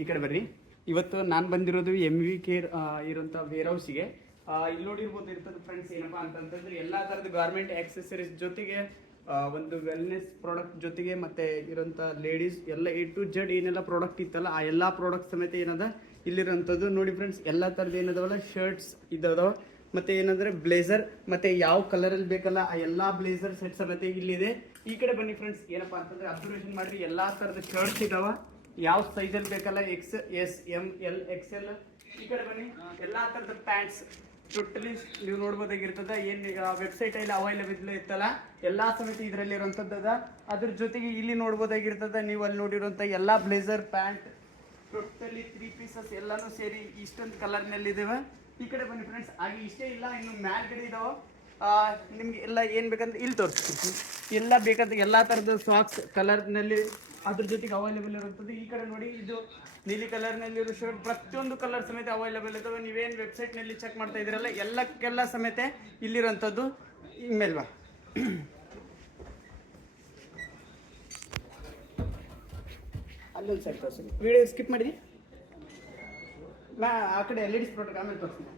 ಈ ಕಡೆ ಬರ್ರಿ. ಇವತ್ತು ನಾನು ಬಂದಿರೋದು MVK ಇರೋಂಥ ವೇರ್ ಹೌಸಿಗೆ. ಇಲ್ಲಿ ನೋಡಿರ್ಬೋದು ಇರ್ತದೆ ಫ್ರೆಂಡ್ಸ್, ಏನಪ್ಪಾ ಅಂತಂತಂದ್ರೆ ಎಲ್ಲಾ ತರದ ಗಾರ್ಮೆಂಟ್ ಆಕ್ಸೆಸರೀಸ್ ಜೊತೆಗೆ ಒಂದು ವೆಲ್ನೆಸ್ ಪ್ರಾಡಕ್ಟ್ ಜೊತೆಗೆ ಮತ್ತೆ ಇರೋಂಥ ಲೇಡೀಸ್ ಎಲ್ಲ A to Z ಏನೆಲ್ಲ ಪ್ರಾಡಕ್ಟ್ ಇತ್ತಲ್ಲ ಆ ಎಲ್ಲ ಪ್ರಾಡಕ್ಟ್ ಸಮೇತ ಏನದ ಇಲ್ಲಿರೋಂಥದ್ದು. ನೋಡಿ ಫ್ರೆಂಡ್ಸ್, ಎಲ್ಲ ಥರದ್ದು ಏನದವಲ್ಲ ಶರ್ಟ್ಸ್ ಇದಾವ, ಮತ್ತೆ ಏನಂದ್ರೆ ಬ್ಲೇಸರ್, ಮತ್ತೆ ಯಾವ ಕಲರಲ್ಲಿ ಬೇಕಲ್ಲ ಆ ಎಲ್ಲ ಬ್ಲೇಸರ್ ಸೆಟ್ ಸಮೇತ ಇಲ್ಲಿದೆ. ಈ ಕಡೆ ಬನ್ನಿ ಫ್ರೆಂಡ್ಸ್, ಏನಪ್ಪಾ ಅಂತಂದ್ರೆ ಅಬ್ಸರ್ವೇಷನ್ ಮಾಡ್ರಿ, ಎಲ್ಲಾ ತರದ ಶರ್ಟ್ಸ್ ಇದಾವ, ಯಾವ ಸೈಜಲ್ಲಿ ಬೇಕಲ್ಲ XS M L XL. ಈ ಕಡೆ ಬನ್ನಿ, ಎಲ್ಲಾ ತರದ ಪ್ಯಾಂಟ್ಸ್ ಟೋಟಲಿ ನೀವು ನೋಡ್ಬೋದಾಗಿರ್ತದ. ಏನ್ ವೆಬ್ಸೈಟ್ ಅಲ್ಲಿ ಅವೈಲೇಬಲ್ ಇತ್ತಲ್ಲ ಎಲ್ಲಾ ಸಮೇತ ಇದರಲ್ಲಿ ಇರುವಂತದ್ದದ. ಅದ್ರ ಜೊತೆಗೆ ಇಲ್ಲಿ ನೋಡ್ಬೋದಾಗಿರ್ತದ, ನೀವು ಅಲ್ಲಿ ನೋಡಿರುವಂತ ಎಲ್ಲಾ ಬ್ಲೇಸರ್ ಪ್ಯಾಂಟ್ ಟೋಟಲಿ 3 ಪೀಸಸ್ ಎಲ್ಲಾನು ಸೇರಿ ಇಷ್ಟೊಂದು ಕಲರ್ ನಲ್ಲಿ ಇದಾವೆ. ಈ ಕಡೆ ಬನ್ನಿ ಫ್ರೆಂಡ್ಸ್, ಹಾಗೆ ಇಷ್ಟೇ ಇಲ್ಲ, ಇನ್ನು ಮ್ಯಾಲ್ಗಡೆ ಇದಾವ. ನಿಮ್ಗೆ ಎಲ್ಲ ಏನ್ ಬೇಕಂದ್ರೆ ಇಲ್ಲಿ ತೋರಿಸ್ತೀನಿ, ಎಲ್ಲ ಬೇಕಾದ ಎಲ್ಲಾ ತರದ ಸಾಕ್ಸ್ ಕಲರ್ ನಲ್ಲಿ ಅದ್ರ ಜೊತೆಗೆ ಅವೈಲೇಬಲ್ ಇರುತ್ತದೆ. ಈ ಕಡೆ ನೋಡಿ, ಇದು ನೀಲಿ ಕಲರ್ ನಲ್ಲಿ ಇರೋ ಶರ್ಟ್ ಪ್ರತಿಯೊಂದು ಕಲರ್ ಸಮೇತ ಅವೈಲೇಬಲ್ ಇದಾವೆ. ನೀವೇನ್ ವೆಬ್ಸೈಟ್ ನಲ್ಲಿ ಚೆಕ್ ಮಾಡ್ತಾ ಇದ್ದೀರಲ್ಲ ಎಲ್ಲಕ್ಕೆಲ್ಲ ಸಮೇತ ಇಲ್ಲಿರೋಂಥದ್ದು. ಮೇಲ್ವಾ ಅಲ್ಲೊಂದು ಸೈಡ್ ತೋರಿಸಿ, ವಿಡಿಯೋ ಸ್ಕಿಪ್ ಮಾಡಿ ಆ ಕಡೆ LED ಪ್ರಾಡಕ್ಟ್ ಆಮೇಲೆ ತೋರಿಸ್ತೀನಿ.